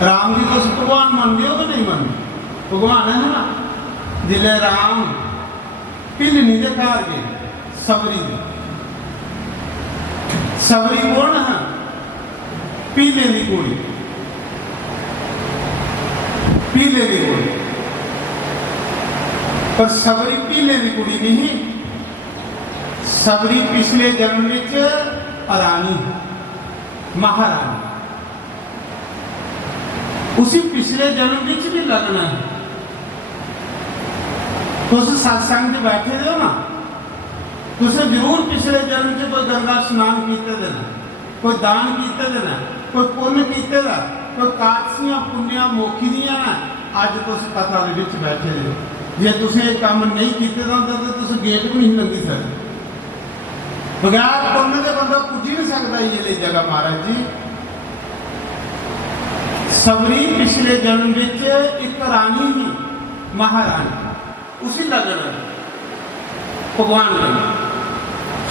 राम जी तुम भगवान मानते हो कि नहीं मानते? भगवान है ना। जिले राम पिल नहीं देखा गए सबरी सबरी कौन है? पीले की कुड़ी, पीले की कुड़ी। पर सबरी पीले की कुड़ी नहीं, सबरी पिछले जन्म में रानी महारानी। उसी पिछले जन्म में भी लगना है। तुम सत्संग बैठे हो ना, तुम जरूर पिछले जन्म से कोई गंगा स्नान किए देना, कोई दान किए देना, कोई पुण्य किए दा, कोई काटसियां पुण्या मोखी दियां ना। अज तुम कथा के बैठे हो, जे तुम ये काम नहीं किए होंगे तो तुम गेट भी नहीं लंघी सकते। बगैर पुण्य के बंदा पुज ही नहीं सकता ये जगह। महाराज जी सबरी पिछले जन्म में एक रानी ही महारानी, उसी लगन भगवान लगी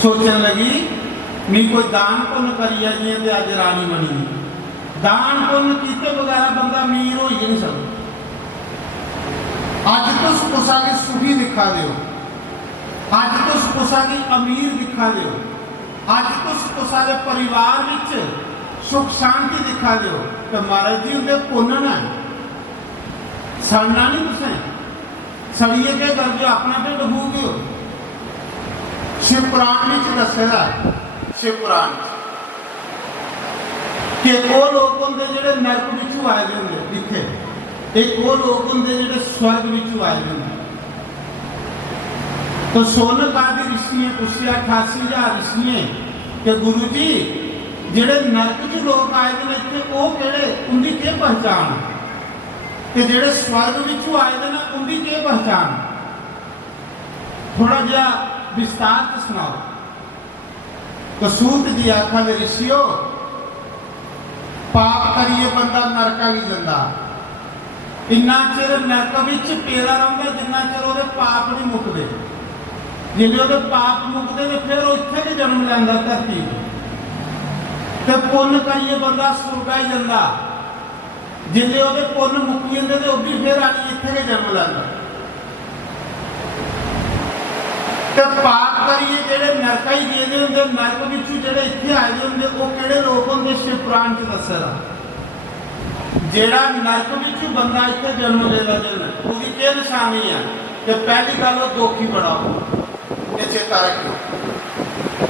सोचने लगी मैं कोई दान पुण्य करी है तो अज रानी बनी। दान पुण्य किए बगैर बंदा अमीर हो ही नहीं सकता। अज तुम कुसा की सुखी दिखा दो, अज तुम कुसा की अमीर दिखा दो, अज तुम कुसा के परिवार में सुख शांति दिखा दो तो महाराज जी उन्हें पुण्य है। सड़ना नहीं तुसें, सड़िए के कर जो अपना ढिड डबूगे हो। शिव पुराण में दसेगा, शिव पुराण कि वो लोग होंगे जो नरक विचों आए होंगे इत्थे, एक वो लोग होंगे जो स्वर्ग विचों आए होंगे। तो सोनक आदि ऋषि ने पूछा 88,000 ऋषि ने कि गुरु जी जेड़े नरक च लोग आए हैं इत्थे वो केड़े, उनकी क्या पहचान? ते जेड़े स्वर्ग विचों आए हैं उनकी क्या पहचान? थोड़ा जिहा विस्तार से सुनाओ। तो सूत जी आखा दे ऋषियों पाप करिए बंदा नरका भी जाता, इन्ना चिर नरक विच पेदा रहिंदा जिन्ना चिर उहदे पाप नहीं मुकदे। जिहड़े उहदे पाप मुकदे ते फिर वो इत्थे भी जन्म लैंदा धरती ते पुण्य करिए बंदा सुरगा ही जाता। जिले वो पुण्य मुक्की जाते तो भी फिर आनी इतने के जन्म लैंदा। तो पाप करिए जेडे नरक ही गए होंगे, नरक विचों जेडे इत्थे आए होंगे वो किहड़े लोग होंगे? शिव पुराण च दस्सेगा जेड़ा नरक विचों बंदा इत्थे जन्म लेदा उसकी क्या निशानी है कि पहली गल वो दुखी बड़ा हो, ये चेता रखियो।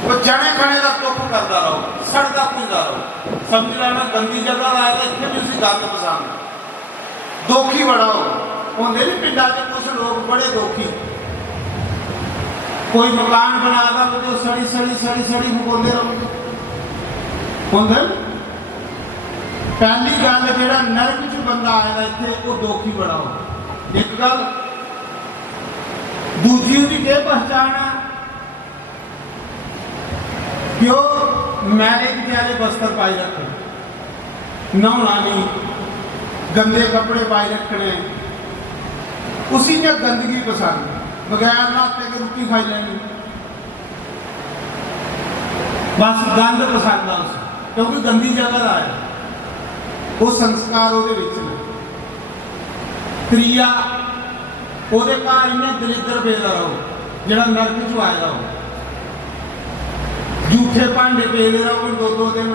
वो जने खने का दुख करता रहो, सड़ता पुंजा रहो, समझ लेना गंदी जगह आया तो इतने भी उसी गंद पसंद। दुखी बड़ा हो होंगे नहीं पिंडा के कुछ लोग बड़े दुखी, कोई मकान बनाता तो सड़ी सड़ी सड़ी सड़ी मुकोंदे रहोगे होंगे। पहली गल जो नरक च बंदा आया इतने वो दुखी बड़ा हो। एक गल दूजी उसकी क्या पहचान है? क्यों मैले प्यारे बस्तर पाई रखे, नहाना नहीं, गंदे कपड़े पाई रखने, उसी ने गंदगी पसंद, बगैर नाते के रोटी खाई लेनी, बस गंद पसंद है उसे क्योंकि गंदी जगह आए वो संस्कार वो त्रीया वो घर इन्हें दरिद्र पेदा रहो जोड़ा नरक चो आया हो। झूठे भांडे पेदे रहो 2-2 दिन,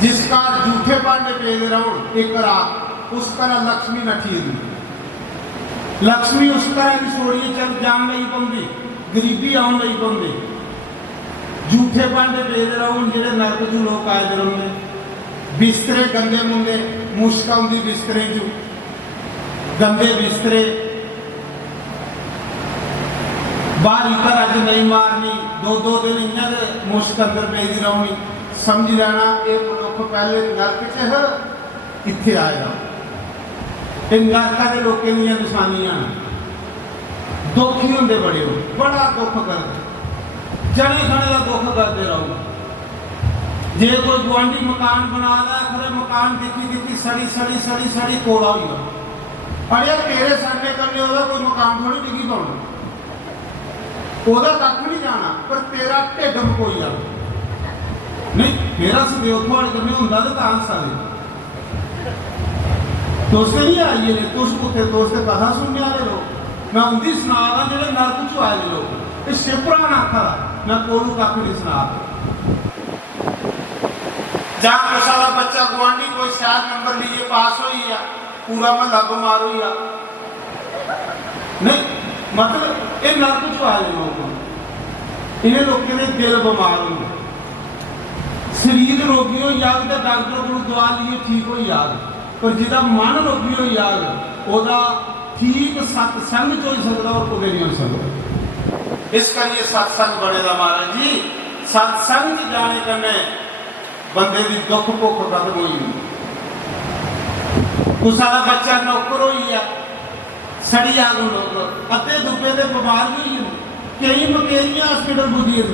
जिस घर झूठे भांडे पेदे रहो एक रात उस तरह लक्ष्मी नठी होगी। लक्ष्मी उस तरह की सोड़ी चल जान नहीं पाती, गरीबी आने नहीं पाती। झूठे भांडे पेदे रहो जो नरक चो लोग आए होंगे। बिस्तरे गंदे मुंदे, मुश्क आती बिस्तरे चो, गंदे बिस्तरे, बाहरी घर च नहीं मारनी, 2-2 दिन इन्हें मुश्क अंदर पेदी रहनी। समझ लेना ये मनुख पहले नरक च इत्थे आया। नरक के लोगों दी निशानियां दुखी होंगे बड़े हो, बड़ा दुख करते, जने खने का दुख करते रहो। जे कोई गुआढ़ी मकान बना खरे मकान देखी देखी सड़ी सड़ी सड़ी सड़ी कोड़ा हो गया। अरे तेरे सड़ने करने कोई मकान थोड़ी डिगी पाना, ओदा कख नहीं जाना पर तेरा ढिड मकोई जाना नहीं। मेरा सदेव थोड़े करने होंगे तो तां सारे तुस नहीं आइए ने तुस कुत्ते तुस कथा सुनने वाले लोग मैं उंदी सुना रहा जो नरक चो आए लोग ये शिवपुराण आखा मैं कोलू कख नहीं सुना जा सारा बच्चा गुआढ़ी कोई शायद नंबर लिए पास हो पूरा महला बीमार हो नहीं मतलब ये नरक चो आए लोग इन्हें लोगों के दिल बीमार होंगे शरीर रोगी हो याद तो डॉक्टर को दवा लिए ठीक हो याद पर जिदा मन रोगी हो याद ओदा ठीक सत्संग चो ही सकता और कुछ नहीं हो सकता इस करिए सत्संग बनेगा महाराज जी सत्संग जाने करने बंदे की दुख भुख खत्म हुई सारा बच्चा नौकर हो सड़ी आग नौकर अद्धे दुबे के बीमार भी कई मकेरियां हॉस्पिटल पुजी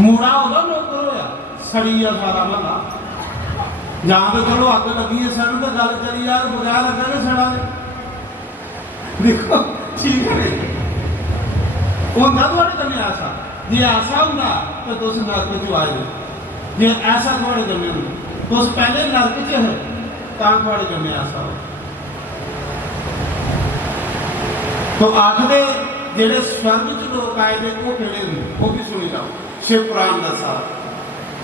मूड़ा होगा नौकर होया सड़ी आ सारा महला जां तो चलो अग लगी है सड़ तो गल चली यार बगैर लगा सड़ा देखो ठीक है होंदा थोड़े कन्ने ऐसा जे ऐसा होंदा तो तुस नरक च आ जाओ जे ऐसा थोड़े कन्ने होंदा तुस पहले नरक च है तां थोड़े कन्ने ऐसा हो तो आखदे जेड़े स्वर्ग च लोग आए थे वो केड़े ने वो भी सुनी जाओ शिव पुराण का साथ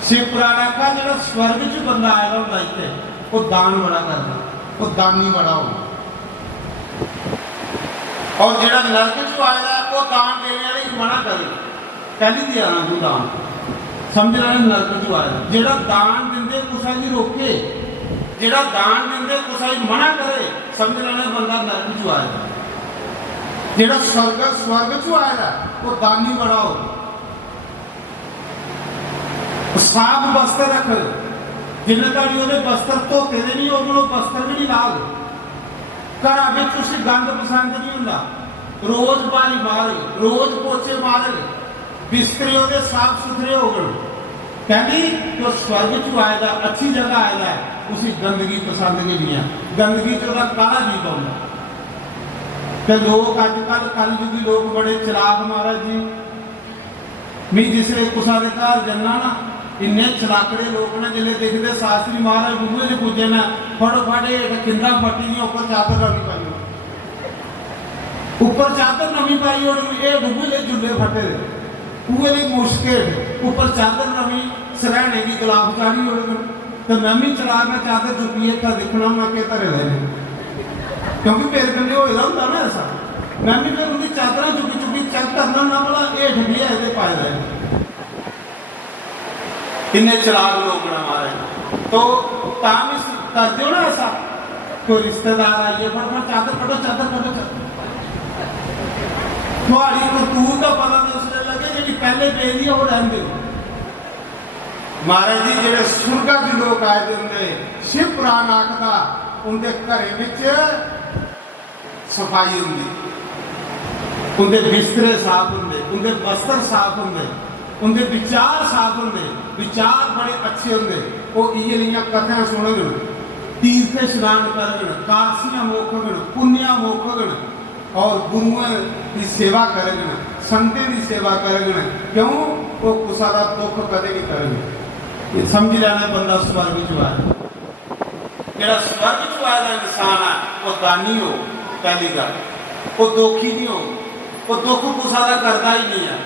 शिव पुराण का जो स्वर्ग च बंदा आया होता इतने वो दान बड़ा करता वो दानी बड़ा होगा और जो नरक चो आया वो दान देने वाले मना करे पहली दिया ना तू दान समझ रहा नरक चो आया जो दान देंदे कुछ ही रोके जो दान देंदे कुछ ही मना करे समझ रहा बंदा नरक चो आया जो स्वर्ग चो आया वो दानी बड़ा होगा साफ बस्तर रख जिन्हें ताड़ी वो बस्तर धोते दे नहीं उन्होंने बस्तर भी नहीं लाग घर में कुछ गंद पसंद नहीं होंदा रोज बारी मार रोज पोचे मार बिस्तरे वो साफ सुथरे हो गए कहनी जो स्वर्ग चो आएगा अच्छी जगह आएगा उसी गंदगी पसंद नहीं है गंदगी चो काला जी पाऊंगा तो लोग अजकल कलयुगी लोग बड़े चलाक महाराज जी मैं जिसे कुसा के घर जाना ना इन्ने चलाकड़े लोग ने जिले देखते शास्त्री महाराज बुए ने पूजे ना फटोफट किंदा फटी नहीं ऊपर चादर नवी पाई ऊपर चादर नवी पाई और ये डुबे जुले फटे बुए मुश्किल ऊपर चादर नवी सरहने की गुलाब चाड़ी हो तो मैं भी चला मैं चादर चुकी है देखना मैं के धरे रहे क्योंकि मेरे कन्ने हो होंगे ना ऐसा मैं भी फिर उनकी चादर चुकी चुकी चेक करना ना बोला हेठ भी है पाए रहे इन्ने चलाक लोग ना मारे तो भी कर दो ना ऐसा कोई रिश्तेदार आइए फटाफट चादर फटो थोड़ी करतूत का पता तो उसने लगे जी पहले बेदी वो रहते महाराज जी जो सुरगा के लोग आए होंगे शिव पुराण आखदा उनके घर सफाई होंगी उनके बिस्तरे साफ होंगे उनके बस्तर साफ होंगे उनके विचार साफ होंगे विचार बड़े अच्छे होंगे वो ये कथा सुनग तीर्थ स्नान करन कासियां मोखन पुण्या मोखन और गुरुओं की सेवा करन संतें की सेवा करन क्यों वो कुसा का दुख कदे नहीं करेंगे समझ लेना बंदा स्वर्ग चो आया जो स्वर्ग चो आया इंसान है वो दानी हो पहली गल वो दुखी नहीं हो वो दुख कुसा का करता ही नहीं है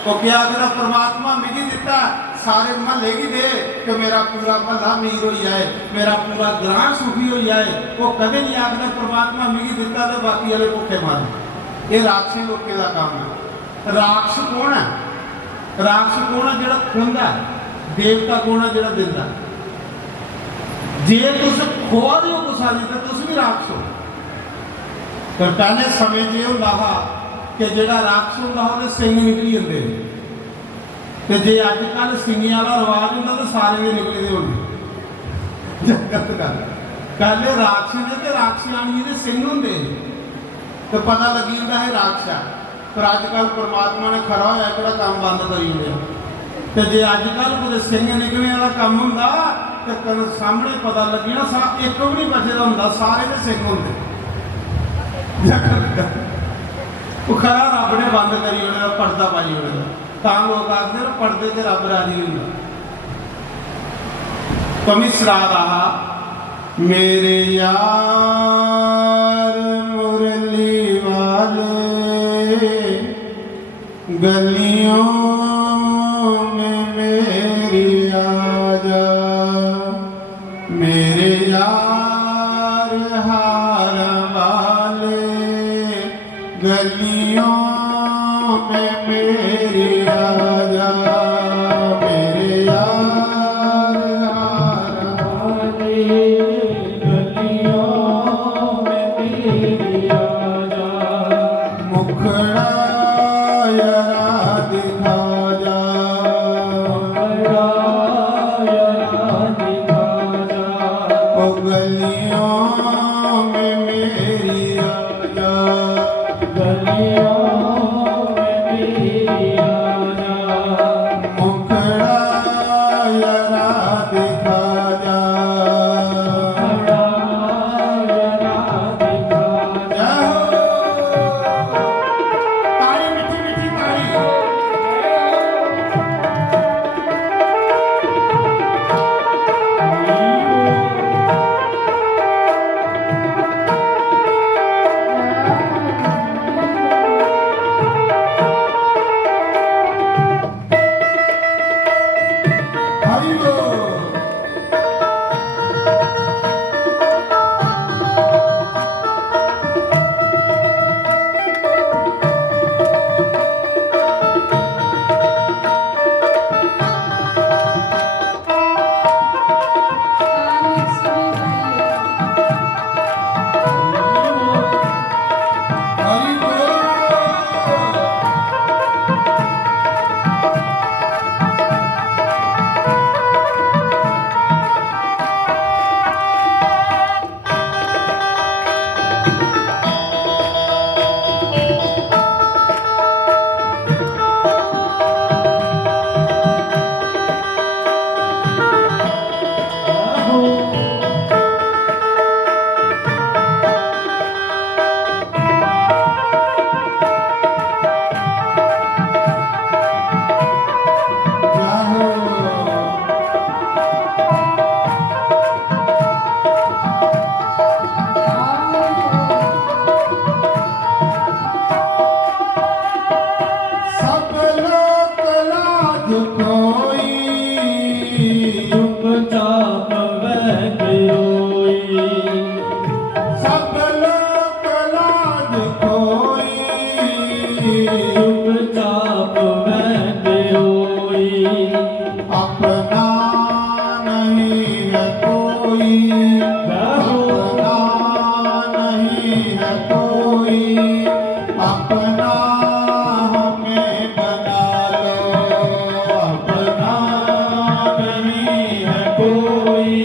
तो क्या मेरा परमात्मा मिगी दिता सारे महल्ले की दे कि मेरा पूरा महला अमीर हो जाए मेरा पूरा ग्रां सुखी हो जाए वो कदे नहीं आखना परमात्मा मिगी दिता तो बाकी वाले भुखे मारे ये राक्षसी लोगों का काम है राक्ष कौन है राक्ष कौन है जो खुंदा देवता कौन है जो दिंदा जे तुम खो रहे हो कुछ तो तुम भी राक्ष हो पर पहले समय जे होंदा हा कि जोड़ा राक्ष होंदा वो सिंह निकली जाते तो जे अजकल सिंगी वाला रिवाज होंदा तो सारे के निकले होंगे गलत गल पहले राक्ष ने तो राक्षसानी के सिंह होंगे तो पता लगी जाता है राक्ष है पर अजकल परमात्मा ने खरा होया कि काम बंद करी होया तो जे अजकल कोई सिंह निकलने वाला काम होंदा तो सामने पता लगी ना एक भी नहीं बचे होंदा सारे के सिंह होंगे वो खरा रब ने बंद करी होने पर्दा पाई होने लोग आखते ना पर्दे से रब राजी होंगे मिसरा रहा मेरे यार मुरली वाले गलियों में मेरी आजा मेरे यार हार वाले गलियों में मेरी आजा मेरे यार हार वाले गलियों में मेरी आजा मुखड़ा यरा दिखा जा मुखड़ा यरा दिखा जा ओ गलियों में मेरी आजा गलियों में मेरी आजा मुखड़ा यरा दिखा जा मुखड़ा यरा दिखा जा ताली मीठी मीठी ताली हरि बोल हरि बोल सब लोक लाज कोई चुपचाप बह गयोई सब लोक लाज कोई चुपचाप बह गयोई अपना नहीं है कोई अपना नहीं है कोई अपना हमें बना लो अपना नहीं है कोई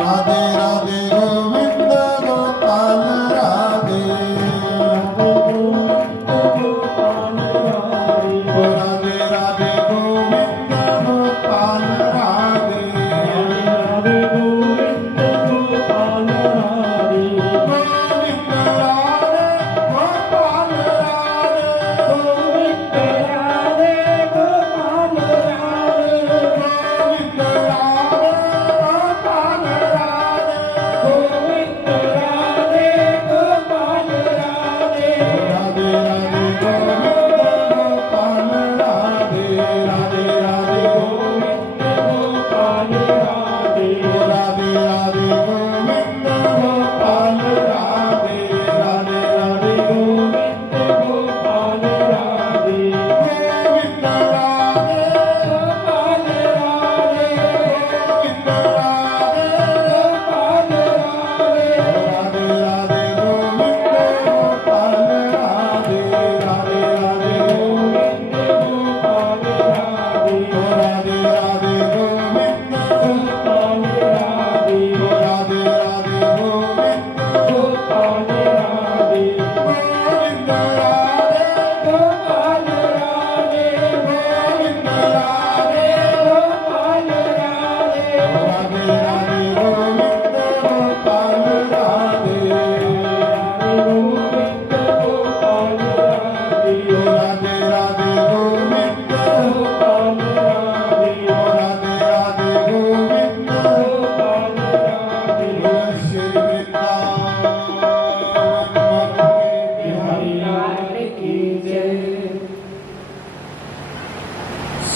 राधे राधे गोविंद गोपाल राधे राधे राधे गोविंद गोपाल राधे गोविंद राधे गोपाल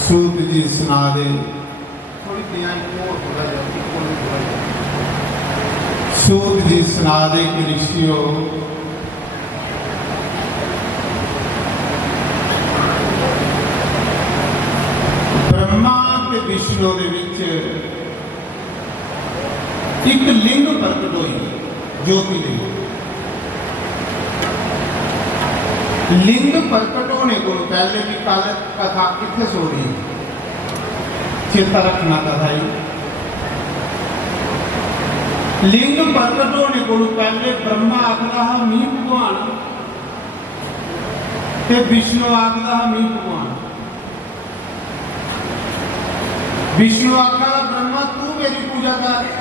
सूत जी सुना दे थोड़ी दिया थोड़ा सूत जी सुना दे कि ऋषियों ब्रह्मा ते विष्णु दे विच एक लिंग प्रकट होई ज्योति लिंग प्रकट होने को पहले भी कल कथा कितने सो रही चेता रखना कथा लिंग प्रकट होने को पहले ब्रह्मा आखदा मी भगवान ते विष्णु आखदा मी भगवान विष्णु आखदा ब्रह्मा तू मेरी पूजा कर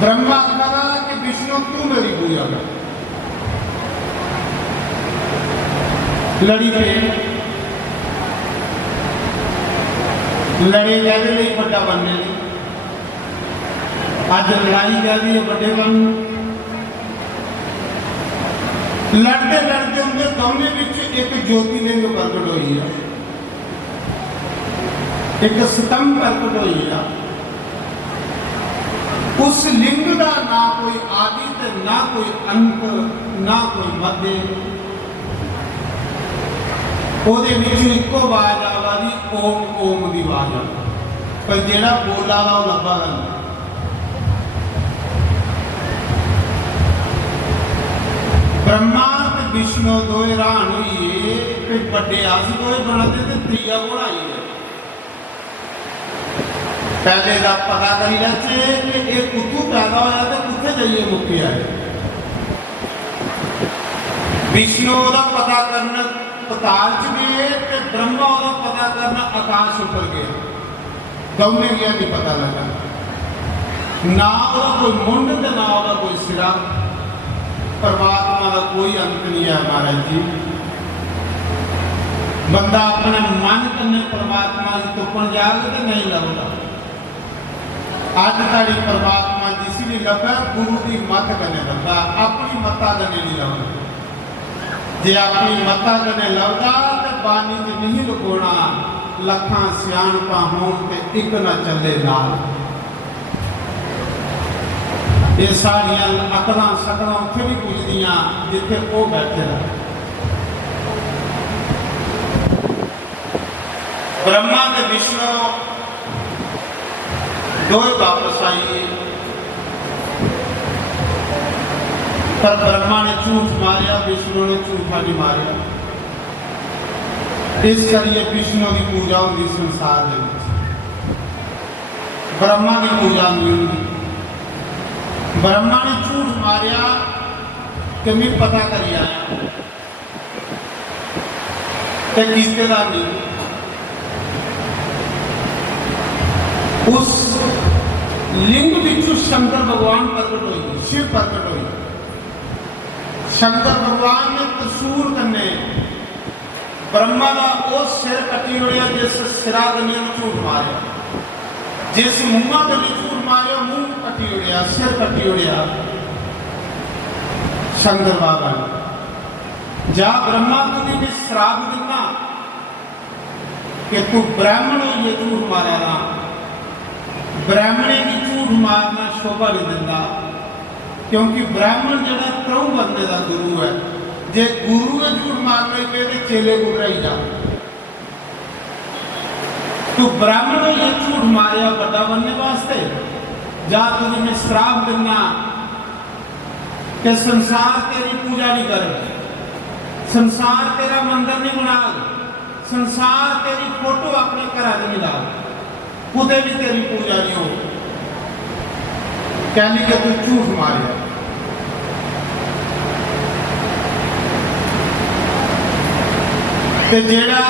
ब्रह्मा आखदा कि विष्णु तू मेरी पूजा कर लड़ी पे लड़े कहते नहीं बड़ा बनने नहीं आज लड़ाई कहती है बड़े बन लड़ते लड़ते उनके दोनों बीच एक ज्योतिलिंग प्रकट हुई है एक स्तंभ प्रकट हुई है उस लिंग का ना कोई आदि ते ना कोई अंत ना कोई मध्य ਉਹਦੇ ਵਿੱਚ ਇੱਕੋ ਆਵਾਜ਼ ਆਵਾਦੀ ਓਮ ਓਮ ਦੀ ਆਵਾਜ਼ ਆ ਪਰ ਜਿਹੜਾ ਬੋਲਾ ਵਾ ਉਹ ਲੱਭਾ ਰਹਿੰਦਾ ब्रह्मा ते विष्णु दोए हैरान होइए कि बड़े अस दोए बनाते ते त्रीया कोल आई है पहले का पता करी लैचे कि ये कुत्थों पैदा होया ते कुत्थे जाइए मुक्के आए विष्णु का पता करना पताल च गए ते ब्रह्मा का पता करना आकाश उपर गया दोनों गया नहीं पता लगा ना वह कोई मुंड ते ना वह कोई सिरा परमात्मा का कोई अंत नहीं है महाराज जी बंदा अपने मन कन्ने परमात्मा की तुपन जाग तो नहीं लगता अज ताड़ी परमात्मा जिस भी लगा गुरु की मत कने लगा अपनी मता कने नहीं लगता जे अपनी मता कने लगता तो बानी च नहीं लुकोना लखां सियाणपा होण ते एक ना चले नाल ये सारिया अकल शकल उत्थे भी पुजदियां जिथे वो बैठे ब्रह्मा के विष्णु दो वापस आई पर ब्रह्मा ने झूठ मारिया विष्णु ने झूठा नहीं मारिया इस करिए विष्णु की पूजा होती संसार में ब्रह्मा की पूजा मिली। ब्रह्मा ने झूठ मारिया कि मैं पता करी आया ते कीते दा नहीं। उस लिंग विचों शंकर भगवान प्रकट हुए, शिव प्रकट हुए। शंकर भगवान ने त्रिशूल कन्ने ब्रह्मा का वो सिर कटी उड़िया जिस सिरा कन्ने झूठ मारिया, जिस मुंहा कन्ने झूठ मारिया मुंह कटी उड़िया, सिर कटी उड़िया। शंकर बाबा ने जा ब्रह्मा तुझे भी श्राप दिता कि तू ब्राह्मण हो ये झूठ मारा ना। ब्राह्मणे की झूठ मारना शोभा नहीं दिता, क्योंकि ब्राह्मण जरा त्रौ बंदे का गुरु है। जे गुरु ने झूठ मारने पे तो चेले को रही जा। तू ब्राह्मण हो ये झूठ मारिया बड़ा बनने वास्ते, जा तुझे मैं श्राप देना कि संसार तेरी पूजा नहीं करे, संसार तेरा मंदिर नहीं बना, संसार तेरी फोटो अपने घर नहीं ला, कुदे भी तेरी पूजा नहीं हो। कहली कि तू झूठ मारिया। ते जेड़ा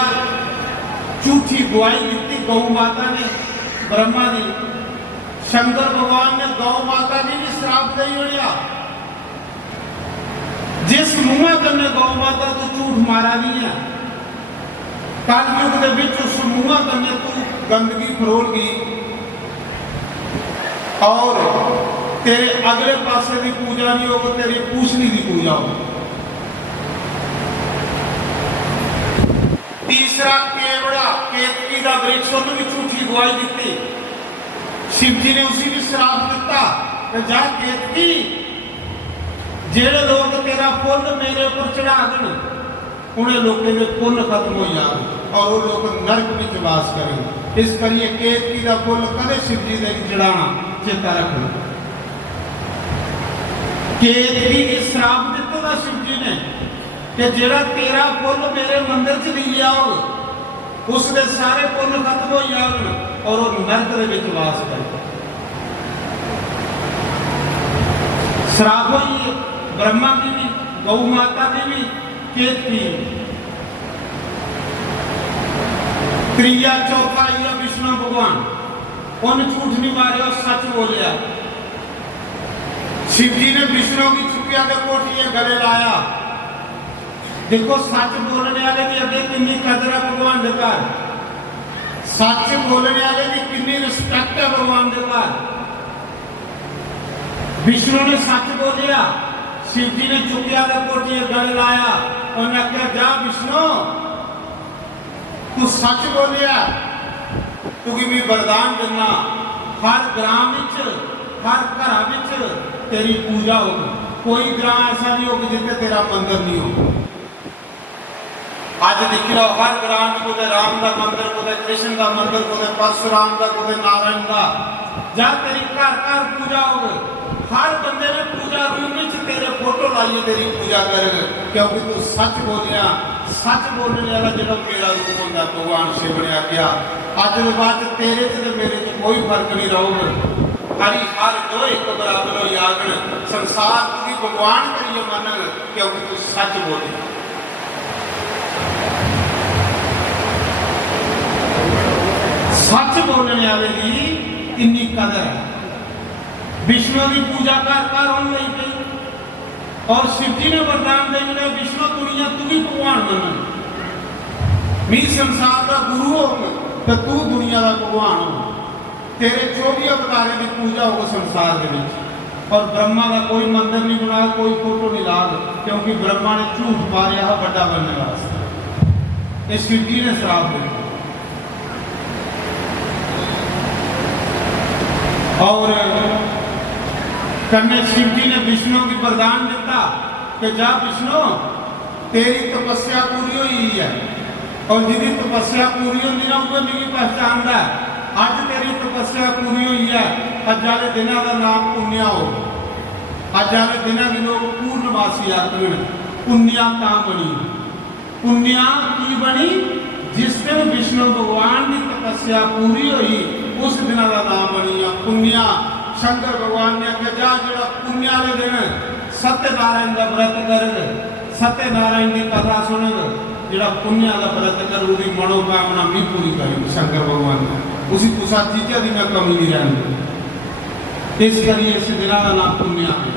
झूठी गवाही दी गौ माता ने ब्रह्मा दी, शंकर भगवान ने गौ माता की भी श्राप दई होया। जिस मुंह कन्ने गौ माता तो झूठ मारा नहीं है, कल युग के विच उस मुंह कन्ने तू गंदगी फरोल गई और तेरे अगले पासे की पूजा नहीं होगी, तेरी पूछनी की पूजा होगी। तीसरा केवड़ा केतकी का वृक्ष भी झूठी गवाही दी। शिव जी ने उसी भी श्राप दिता कि जा केतकी, जेड़े लोग तेरा पुण्य मेरे ऊपर चढ़ा देन उन्हें लोगों के पुण्य खत्म हो जाए और वो लोग नरक में वास करेंगे। इस करिए केतकी का पुण्य कदे शिव जी ने चढ़ाना चेता रखना। केतकी की श्राप दिता था शिव जी ने कि जेड़ा तेरा पुण्य मेरे मंदिर च नहीं लिया उसके सारे पुण्य खत्म हो जाए और वो नरक दे विच वास करे। श्राप हुई ब्रह्मा की भी, गौ माता की भी, केतकी। त्रिया चौथा आइया विष्णु भगवान, उन झूठ नहीं मारे और सच बोलिया। शिव जी ने विष्णु की चुकिया के कोठियां गले लाया। देखो सच बोलने वाले की अगे कितनी कदर है भगवान के घर, सच बोलने वाले की कितनी रिस्पेक्ट है भगवान के घर। विष्णु ने सच बोलिया, शिव जी ने चुकिया के कोठियां गले लाया। उन्हें आख्या जा विष्णु तू सच बोलिया, तुझे भी वरदान देना हर ग्राम हर घर तेरी पूजा होगी। कोई ग्राम ऐसा नहीं होगा जिसे तेरा मंदिर नहीं होगा। आज देख लो हर ग्राम में कोई राम का मंदिर, कोई कृष्ण का मंदिर, कोई परशुराम का, कोई नारायण का। जा तेरी घर पूजा होगी। हर बंदे ने पूजा रूम में तेरे फोटो लाइए तेरी पूजा करेगा, क्योंकि तू सच बोलिया। सच बोलने वाला जो मेरा रूप होता भगवान शिव ने आख्या अज के बाद तेरे से मेरे च कोई फर्क नहीं रहोगे। हरी हर दो एक बराबर हो यागन, संसार तुझी भगवान करिए मनन, क्योंकि तू सच बोली। सच बोलने वाले की इन्नी कदर है। विष्णु की पूजा कर होने लग गई और शिव जी ने वरदान दे मिले विष्णु दुनिया तू भी भगवान मन, मी संसार का गुरु हो तो तू दुनिया का भगवान हो। तेरे 24 अवतारों की पूजा हो संसार के विच। और ब्रह्मा का कोई मंदिर नहीं बना, कोई फोटो नहीं ला, क्योंकि ब्रह्मा ने झूठ मारिया बड़ा बनने वास्ते। इस शिव जी ने श्राप दिया। और कन्या शिव जी ने विष्णु की वरदान दिता कि जा विष्णु तेरी तपस्या पूरी हुई है और जिसकी तपस्या पूरी होती ना वो मेरी पहचानता है। अज तेरी तपस्या पूरी हुई है। अज वाले दिनों का नाम पुण्या हो। अज वाले दिनों की लोग पूर्णवासी आखिर पुण्या बनी। पुण्या की बनी जिस दिन विष्णु भगवान की तपस्या पूरी हुई उस दिन का नाम बनी पुण्या। शंकर भगवान ने आख्या जा जो पुण्य वाले दिन सत्यनारायण का व्रत कर, सत्यनारायण की कथा सुन, जो पुण्य का व्रत कर उसकी मनोकामना भी पूरी करी शंकर भगवान ने। उसी तुसा चीज़ों की मैं कमी नहीं रहनी, इस करिए इस दिन का नाम पुण्य है।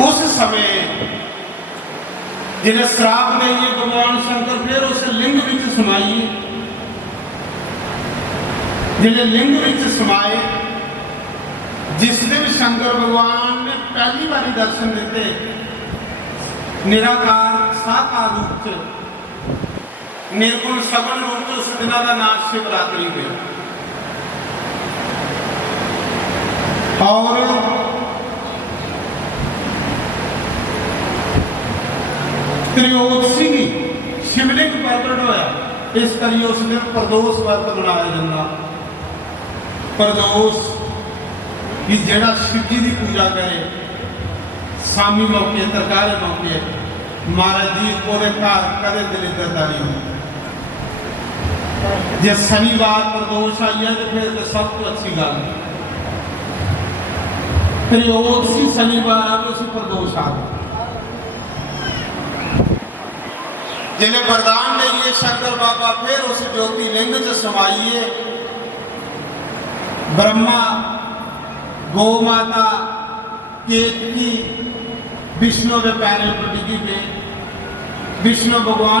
उस समय जिन्हें श्राप देइए भगवान शंकर फिर उस लिंग विच समाइए, जिन्हें लिंग विच समाए जिस दिन शंकर भगवान ने पहली बारी दर्शन दिते निराकार साकार रूप च, निर्गुण सगुण रूप च, उस दिन का नाम शिवरात्रि है। और त्रियोदशी शिवलिंग प्रकट होया, इस करिए उस दिन प्रदोष व्रत मनाया जाता। प्रदोष कि जेड़ा शिव जी की पूजा करे सामी मौके तरकारे मौके महाराज जी को घर कदे दलिद्रता नहीं होती। जे शनिवार प्रदोष आई है तो फिर तो सब तो अच्छी गल है। त्रियोदशी शनिवार आ तो प्रदोष आ गया। जिन्हें वरदान देइए शंकर बाबा फिर उस ज्योतिर्लिंग च समाइए। ब्रह्मा, गौ माता, केतकी विष्णु के पैरों पर डिगी पे विष्णु भगवान